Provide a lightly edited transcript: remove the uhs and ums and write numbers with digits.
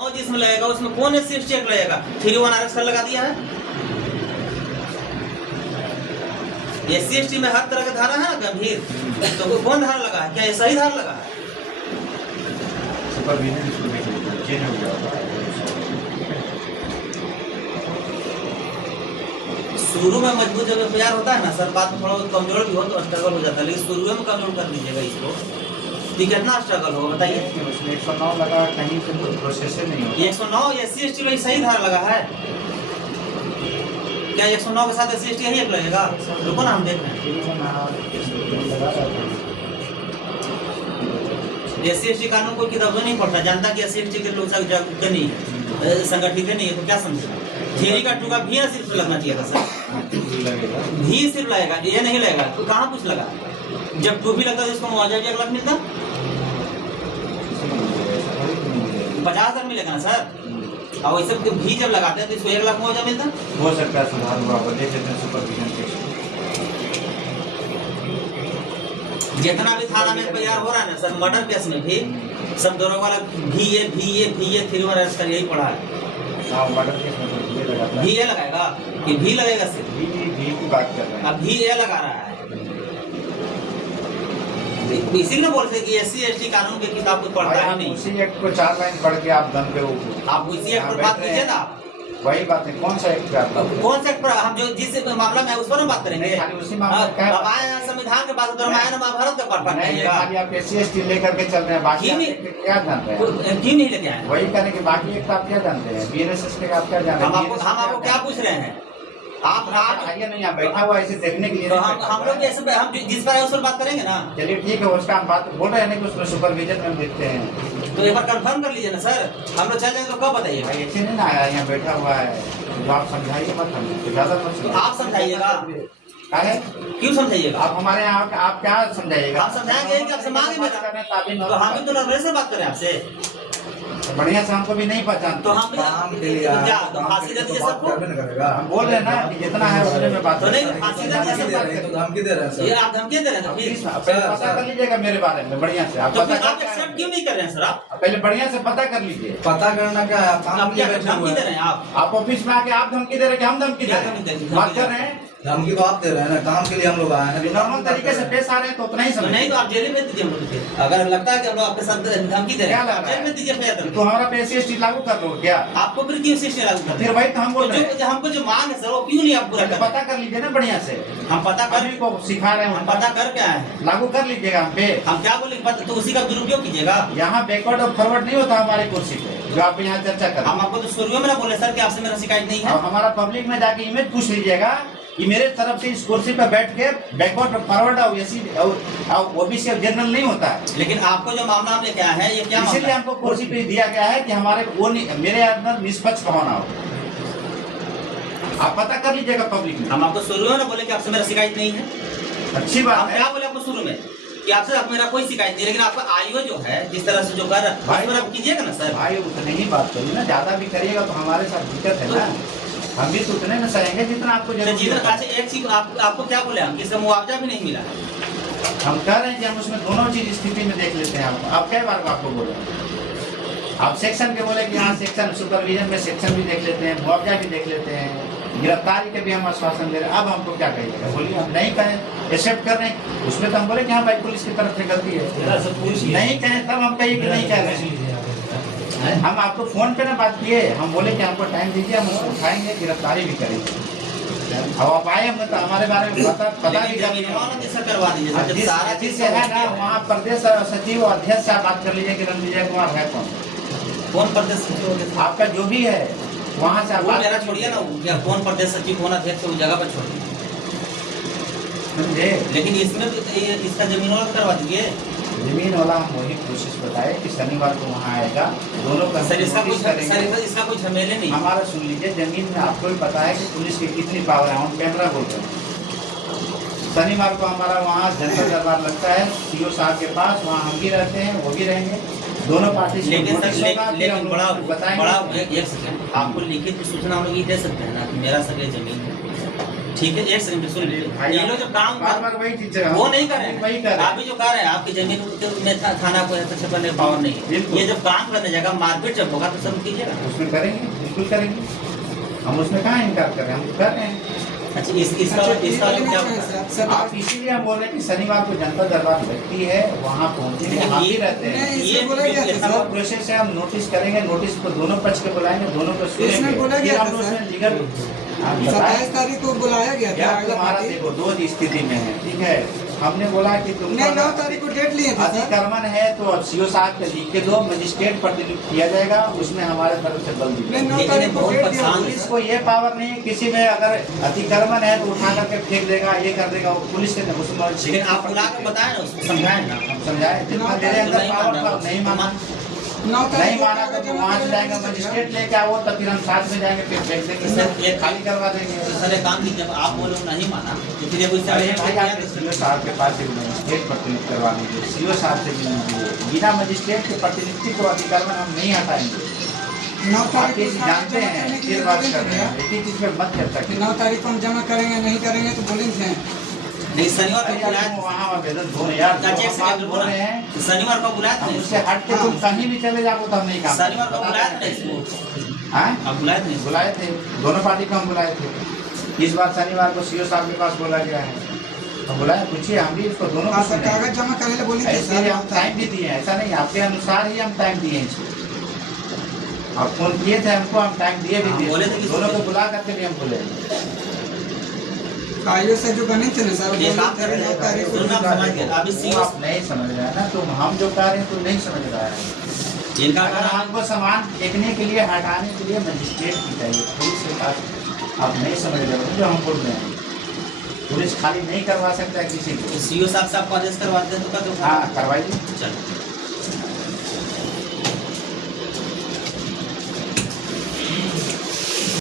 और जिसमें लगेगा उसमें कौन एससी एसटी एक्ट लगेगा? 301 आरक्षण लगा दिया है। एससी एसटी में हर तरह का धारा है ना गंभीर, तो कौन धारा लगा है? क्या ये सही धारा लगा है? शुरू में मजबूत जब प्यार होता है ना सर, बात में थोड़ा कमजोर भी हो तो स्ट्रगल हो जाता है, लेकिन शुरू में कमजोर कर लीजिएगा इसको, कितना स्ट्रगल होगा बताइए? 109 लगा, कहीं से कोई प्रोसेस नहीं होता। 109 एससी एसटी में सही धारा लगा है क्या? 109 के साथ एससी एसटी यही एक लगेगा? रुको ना, हम देख रहे हैं। एससी एसटी कानून कोई किताब नहीं पढ़ता, जानता कि एससी एसटी के लोग जागरूक नहीं है, संगठित नहीं है, तो क्या समझेगा? थियरी का टूका भी सिर्फ लगना चाहिए था सर, भी सिर्फ लगेगा, ये नहीं लगेगा तो कहाँ कुछ लगा? जब टू भी लगता तो इसको मुआवजा 1 लाख मिलता, 50,000 मिलेगा ना सर। और वैसे भी जब लगाते हैं तो इसको 1 लाख मुआवजा मिलता। हो सकता है सुधार हुआ, देख लेते हैं सुपरविजन केस। जितना भी थाना में तैयार हो रहा है ना सर, मर्डर केस में भी सब दोनों वाला भी ये 301 अरेस्ट कर यही पड़ा है। मर्डर केस में भी ये लगाएगा कि भी लगेगा सिर्फ भी की बात कर रहे हैं। अब भी ये लगा रहा है, इसी ने बोलते कि एससी एसटी कानून की किताब को पढ़ता है नहीं। उसी एक्ट को 4 लाइन पढ़ के आप दम पे आप उसी एक्ट पर बात कीजिए ना। वही बात है, कौन सा एक्ट पे? कौन सा एक्ट पर? हम जो जिस मामला में उस पर हम बात करेंगे। उसी मामला संविधान के बाद रामायण महाभारत का पाठ पढ़ाइएगा। आप एससी एसटी लेकर के चल रहे हैं, बाकी क्या जानते हैं? क्यों नहीं लेके आए? वही करने के बाकी एक्ट आप क्या जानते हैं? बीएनएस के आप क्या जानते हैं? हम आपको क्या पूछ रहे हैं? आप आइए नहीं, आप बैठा हुआ ऐसे देखने के लिए। तो हम लोग ऐसे हम जिस पर है उस पर बात करेंगे ना। चलिए ठीक है, उसका हम बात बोल रहे हैं कि उसमें सुपरविजन में देखते हैं, तो एक बार कंफर्म कर लीजिए ना सर। हम लोग चल जाएंगे तो कब बताइएगा? ऐसे नहीं ना आया, यहाँ बैठा हुआ है, तो आप समझाइए मत, हम तो ज्यादा मत। तो आप समझाइएगा। है क्यों समझाइएगा? आप हमारे यहाँ आप क्या समझाइएगा? हम समझाएंगे कि आपसे मांगे मिला, तो हम भी तो नर्वस से बात करें आपसे। बढ़िया से हमको भी नहीं पहचान, तो हम क्या तो फांसी दे दीजिए सबको। हम बोल रहे हैं ना कि जितना है उतने में बात। तो नहीं फांसी दे दीजिए सबको। धमकी दे रहे हैं सर। ये आप धमकी दे रहे हैं तो फिर पता कर लीजिएगा मेरे बारे में बढ़िया से। तो फिर आप एक्सेप्ट क्यों नहीं कर रहे हैं सर? आप पहले बढ़िया से पता कर लीजिए। पता करना क्या है? आप क्या धमकी दे रहे हैं? आप ऑफिस में आके आप धमकी दे रहे हैं कि हम धमकी दे रहे हैं? बात कर रहे हैं, धमकी तो आप दे रहे हैं ना, काम के लिए हम लोग आए हैं। नॉर्मल तरीके से पेश आ रहे हैं तो उतना ही तो समझ। नहीं तो आप जेल में दीजिए हम लोग फिर। अगर लगता है कि हम लोग आपके साथ धमकी दे रहे हैं, जेल में दीजिए फिर। तो हमारा पे एससी एसटी लागू कर लो क्या? आपको फिर क्यों सिस्टम लागू करते फिर वही तो हम बोल रहे हैं, हमको जो मांग है सर वो क्यों नहीं आप पूरा कर? पता कर लीजिए ना बढ़िया से। हम पता कर को सिखा रहे हैं, हम पता कर क्या है, लागू कर लीजिएगा हम पे। हम क्या बोले तो उसी का दुरुपयोग कीजिएगा। यहाँ बैकवर्ड और फॉरवर्ड नहीं होता हमारी कुर्सी पे, जो आप यहाँ चर्चा कर। हम आपको तो शुरू में ना बोले सर कि आपसे मेरा शिकायत नहीं है। और हमारा पब्लिक में जाके इमेज पूछ लीजिएगा कि मेरे तरफ से इस कुर्सी पर बैठ के बैकवर्ड फॉरवर्ड और एससी और ओबीसी और जनरल नहीं होता है। लेकिन आपको जो मामला हमने क्या है ये क्या इसीलिए हमको कुर्सी पे दिया गया है कि हमारे वो मेरे अंदर निष्पक्ष होना हो। आप पता कर लीजिएगा पब्लिक में। हम आपको शुरू में ना बोले कि आपसे मेरा शिकायत नहीं है। अच्छी बात हम है। क्या बोले आपको शुरू में कि आपसे मेरा कोई शिकायत नहीं, लेकिन आपका आयु जो है जिस तरह से जो कर रहा है आप कीजिएगा ना सर। भाई उतने ही बात करिए ना, ज्यादा भी करिएगा तो हमारे साथ दिक्कत है ना। हम भी तो उतने न सहेंगे जितना आपको जरूरी है। अच्छा एक चीज आपको क्या बोले हम, इसका मुआवजा भी नहीं मिला। हम कह रहे हैं कि हम उसमें दोनों चीज स्थिति में देख लेते हैं। आप कई बार आपको बोले, आप सेक्शन के बोले कि हाँ सेक्शन सुपरविजन में सेक्शन भी देख लेते हैं, मुआवजा भी देख लेते हैं, गिरफ्तारी के भी हम आश्वासन दे रहे हैं। अब हमको क्या कहिएगा बोलिए? हम नहीं कहें, एक्सेप्ट कर रहे हैं, उसमें तो हम बोले कि हाँ भाई पुलिस की तरफ से गलती है। नहीं कहें तब हम कहिए कि नहीं कह रहे हैं। हम आपको फोन पे ना बात किए, हम बोले कि हमको टाइम दीजिए, हम उसको उठाएंगे, गिरफ्तारी भी करेंगे। अब आप आए हमने तो हमारे बारे में पता भी करवा दीजिए सारा चीज से है ना। वहाँ प्रदेश सचिव और अध्यक्ष से आप बात कर लीजिए कि रणविजय कुमार है कौन प्रदेश सचिव आपका जो भी है, वहाँ से आप मेरा छोड़िए ना, कौन प्रदेश सचिव कौन अध्यक्ष उस जगह पर छोड़िए, समझे। लेकिन इसमें इसका जमीन वाला करवा दीजिए। जमीन वाला हम वही कोशिश बताए कि शनिवार को वहाँ आएगा, दोनों का सर इसका कुछ झमेले नहीं। हमारा सुन लीजिए, जमीन में आपको भी पता है कि पुलिस की कितनी पावर है, हम कैमरा बोलते हैं। शनिवार को हमारा वहाँ जनता दरबार लगता है सीओ साहब के पास, वहाँ हम भी रहते हैं, वो भी रहेंगे, दोनों पार्टी से। लेकिन बड़ा एक सेकंड, आपको लिखित सूचना हम लोग ये दे सकते हैं ना कि मेरा सर ये जमीन है, ठीक है, एक सेकंड सुनिए, भाई, ये लोग जो काम बार बार वही चीज है, वो नहीं कर रहे वही कर हैं। रहे हैं। आप भी जो कर रहे हैं, आपकी जमीन में थाना को हस्तक्षेप करने का पावर नहीं है। बिल्कुल। ये जब काम करने जाएगा, मारपीट जब होगा तो सब कीजिएगा। उसमें करेंगे, बिल्कुल करेंगे, हम उसमें कहाँ इनकार कर रहे हैं, हम कर रहे हैं। अच्छा, इसका क्या होता है? आप इसीलिए हम बोल रहे हैं कि शनिवार को जनता दरबार लगती है, वहाँ पहुँचेंगे, लेकिन हम ही ये- रहते हैं। नहीं, ये इसमें बोला गया था इसका सर। प्रोसेस है, हम नोटिस करेंगे, नोटिस को दोनों पक्ष के बुलाएंगे, दोनों को सुनेंगे, इसमें बोला फिर गया हम था उसमें सर। लीगल आप बताएं। 27 तारीख को बुलाया गया था यार अगला तुम्हारा पार्टी। देखो दो स्थिति में है, ठीक है, हमने बोला कि तुमको नहीं, 9 अगर तारीख को डेट लिए थे सर। अतिक्रमण है तो अब सीओ साहब के लिख के दो, मजिस्ट्रेट प्रतिनियुक्त किया जाएगा, उसमें हमारे तरफ से बल दी नहीं, 9 लेकिन तारीख को बहुत डेट परेशान दिया। पुलिस को ये पावर नहीं है, किसी में अगर अतिक्रमण है तो उठा करके फेंक देगा, ये कर देगा, वो पुलिस के उसमें लेकिन आप बुला कर बताएं ना, उसको समझाएं ना। हम समझाए जितना मेरे अंदर नहीं पावर माना, था नहीं माना, 9 नहीं तारीख को माना तो वहाँ से जाएगा मजिस्ट्रेट लेके आओ, तब फिर हम साथ में जाएंगे, फिर फेंक देंगे, सर, खाली करवा देंगे। तो सर एक काम कीजिए, जब आप बोलो नहीं माना तो फिर ये कोई अरे भाई आप सीओ साहब के पास एक मजिस्ट्रेट प्रतिनियुक्त करवा लीजिए, सीओ साहब से मिल लीजिए, बिना मजिस्ट्रेट के प्रतिनियुक्ति को अतिक्रमण हम नहीं हटाएंगे। 9 आप तारीख ये को चीज जानते हैं, फिर बात कर रहे हैं, एक ही चीज पे मत चर्चा कि कीजिए। 9 तारीख को हम जमा करेंगे, नहीं करेंगे तो बोलेंगे। नहीं, शनिवार अरे को यार बुलाया तुम वहाँ आवेदन दो यार, का जो चेक हम से बात बोल बोल रहे हैं, शनिवार को बुलाया था हम नहीं उससे हट के तुम कहीं भी चले जाओ तो हम नहीं काम शनिवार को करेंगे। बुलाया था नहीं इसको? हाँ? आप बुलाए थे नहीं? बुलाए थे, दोनों पार्टी को हम बुलाए थे। इस बार शनिवार को सीओ साहब के पास बोला गया है, तो बुलाए, पूछिए, हम भी इसको दोनों को हाँ सर, सुने। कागज जमा करने के बोली थी ऐसे ही सर। हम टाइम भी दिए हैं, ऐसा नहीं, आपके अनुसार ही हम टाइम दिए हैं इसको। आप फोन किए थे हमको, हम टाइम दिए भी हाँ, थे, बोले थे कि दोनों को बुला करके भी हम बोले। आयु से जो बने थे ना सर, ये बोले काम थे कर रहे 9 हैं, तारीख को। सुनना समझ गए, अभी वो सीओ आप नहीं समझ रहे हैं ना, तो हम जो कह रहे हैं तो नहीं समझ रहा है। इनका अगर आपको सामान फेंकने के लिए, हटाने के लिए मजिस्ट्रेट की चाहिए, पुलिस के पास आप नहीं समझ रहे हो जो हम बोल रहे हैं। पुलिस खाली नहीं करवा सकता है किसी को। सीओ साहब से आपको आदेश करवाते हैं तो क्या हाँ, करवाइए। चलो।